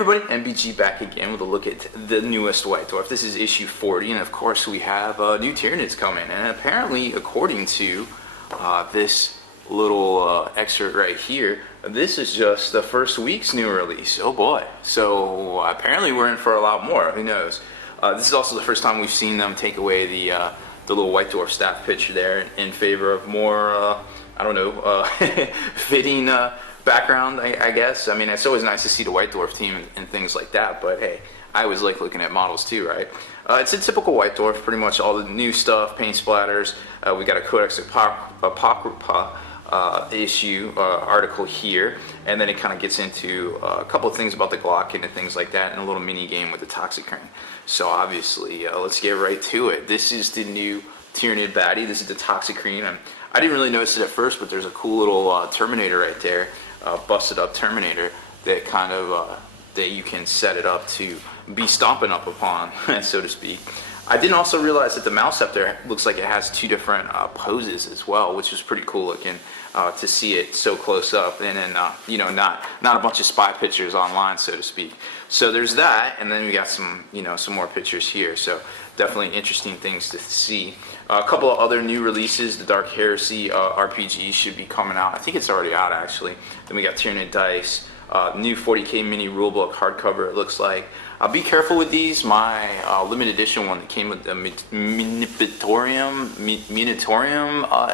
everybody, MBG back again with a look at the newest White Dwarf. This is issue 40, and of course we have new Tyranids coming. And apparently, according to this little excerpt right here, this is just the first week's new release. Oh boy. So apparently we're in for a lot more. Who knows? This is also the first time we've seen them take away the little White Dwarf staff picture there in favor of more, I don't know, fitting background, I guess. I mean, it's always nice to see the White Dwarf team and things like that, but hey, I always like looking at models too, right? It's a typical White Dwarf, pretty much all the new stuff, paint splatters. We got a Codex Apocrypha article here, and then it kind of gets into a couple of things about the Glocken and things like that, and a little mini game with the Toxicrane. So obviously, let's get right to it. This is the new Tyranid baddie. This is the Toxicrane. I didn't really notice it at first, but there's a cool little Terminator right there, busted up Terminator that kind of that you can set it up to be stomping up upon, so to speak. I didn't also realize that the mouse up there looks like it has two different poses as well, which is pretty cool looking to see it so close up, and then you know, not a bunch of spy pictures online, so to speak. So there's that, and then we got some, you know, some more pictures here. So definitely interesting things to see. A couple of other new releases. The Dark Heresy RPG should be coming out. I think it's already out actually. Then we got Tyranid Dice. New 40K mini rulebook hardcover, it looks like. Be careful with these. My limited edition one that came with the Munitorium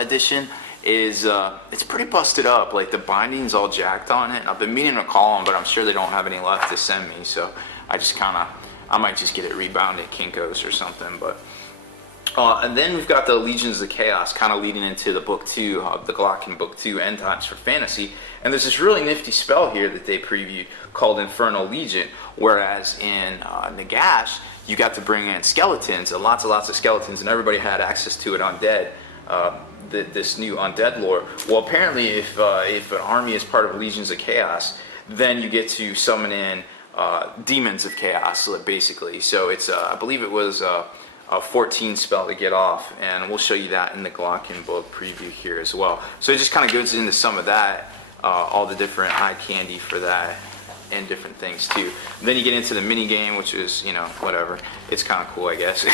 edition is it's pretty busted up. Like the binding's all jacked on it. I've been meaning to call them, but I'm sure they don't have any left to send me. So I just I might just get it rebound at Kinko's or something. But and then we've got the Legions of Chaos kind of leading into the book 2, the Glocken book 2, End Times for Fantasy. And there's this really nifty spell here that they previewed called Infernal Legion, whereas in Nagash, you got to bring in skeletons, and lots of skeletons, and everybody had access to it undead, this new undead lore. Well, apparently if an army is part of Legions of Chaos, then you get to summon in demons of chaos, basically. So it's, I believe it was a 14 spell to get off, and we'll show you that in the Glocken book preview here as well. So it just kind of goes into some of that, all the different eye candy for that, and different things too. And then you get into the mini game, which is, you know, whatever. It's kind of cool, I guess.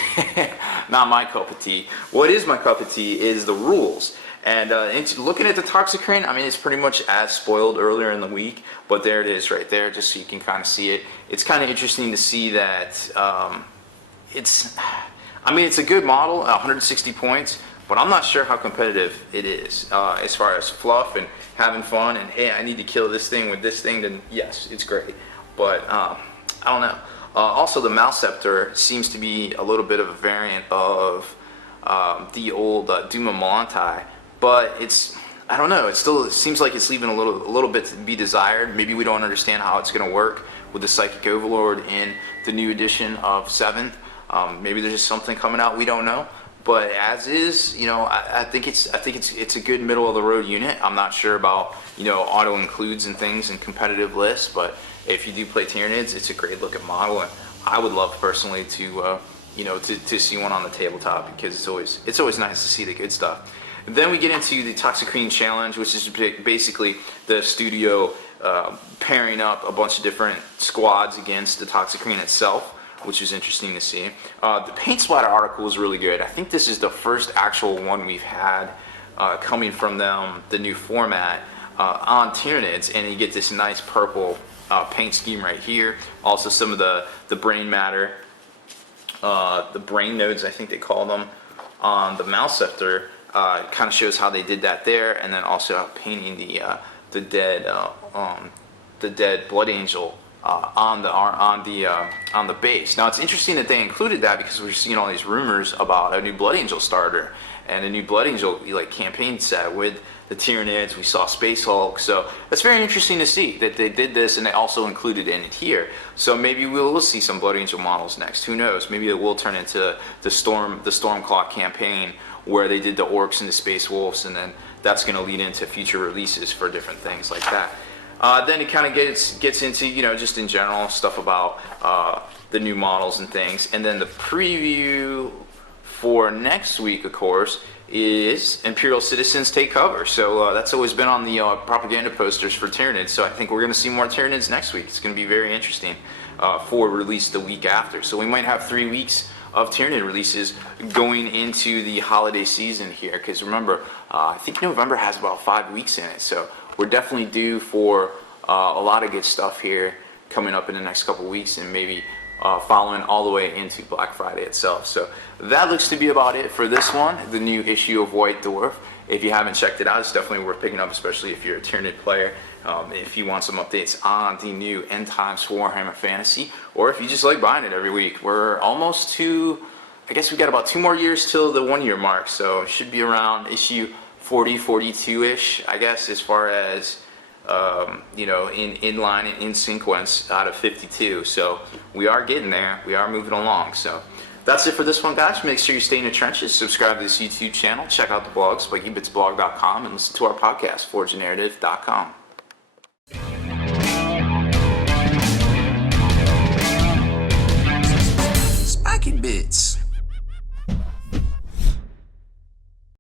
Not my cup of tea. What is my cup of tea is the rules. And looking at the Toxicrane, I mean, it's pretty much as spoiled earlier in the week, but there it is right there, just so you can kind of see it. It's kind of interesting to see that I mean, it's a good model, 160 points, but I'm not sure how competitive it is as far as fluff and having fun and, hey, I need to kill this thing with this thing, then yes, it's great. But I don't know. Also, the Malceptor seems to be a little bit of a variant of the old Duma Melantai, but it's, I don't know, it seems like it's leaving a little bit to be desired. Maybe we don't understand how it's going to work with the Psychic Overlord in the new edition of 7th. Maybe there's just something coming out we don't know, but as is, you know, I think it's a good middle of the road unit. I'm not sure about, you know, auto includes and things and competitive lists, but if you do play Tyranids, it's a great looking model, and I would love personally to you know, to see one on the tabletop, because it's always nice to see the good stuff. And then we get into the Toxicrane Challenge, which is basically the studio pairing up a bunch of different squads against the Toxicrane itself, which is interesting to see. The paint splatter article was really good. I think this is the first actual one we've had coming from them, the new format on Tyranids, and you get this nice purple paint scheme right here. Also some of the brain matter, the brain nodes, I think they call them, on the Malceptor. Kind of shows how they did that there, and then also painting the dead Blood Angel on the base. Now it's interesting that they included that, because we're seeing all these rumors about a new Blood Angel starter and a new Blood Angel like campaign set with the Tyranids. We saw Space Hulk, so that's very interesting to see that they did this, and they also included in it here. So maybe we'll see some Blood Angel models next. Who knows? Maybe it will turn into the Stormclaw campaign, where they did the Orcs and the Space Wolves, and then that's going to lead into future releases for different things like that. Then it kind of gets into, you know, just in general stuff about the new models and things. And then the preview for next week, of course, is Imperial Citizens Take Cover. So that's always been on the propaganda posters for Tyranids. So I think we're going to see more Tyranids next week. It's going to be very interesting for release the week after. So we might have 3 weeks of Tyranid releases going into the holiday season here. Because remember, I think November has about 5 weeks in it. So we're definitely due for a lot of good stuff here coming up in the next couple weeks, and maybe following all the way into Black Friday itself. So that looks to be about it for this one, the new issue of White Dwarf. If you haven't checked it out, it's definitely worth picking up, especially if you're a Tyranid player. If you want some updates on the new End Times Warhammer Fantasy, or if you just like buying it every week. We're almost to, I guess we got about 2 more years till the 1 year mark, so it should be around issue 40, 42-ish, I guess, as far as in line, in sequence out of 52. So we are getting there. We are moving along. So that's it for this one, guys. Make sure you stay in the trenches. Subscribe to this YouTube channel. Check out the blogs, like ebitsblog.com, and listen to our podcast, forgenarrative.com.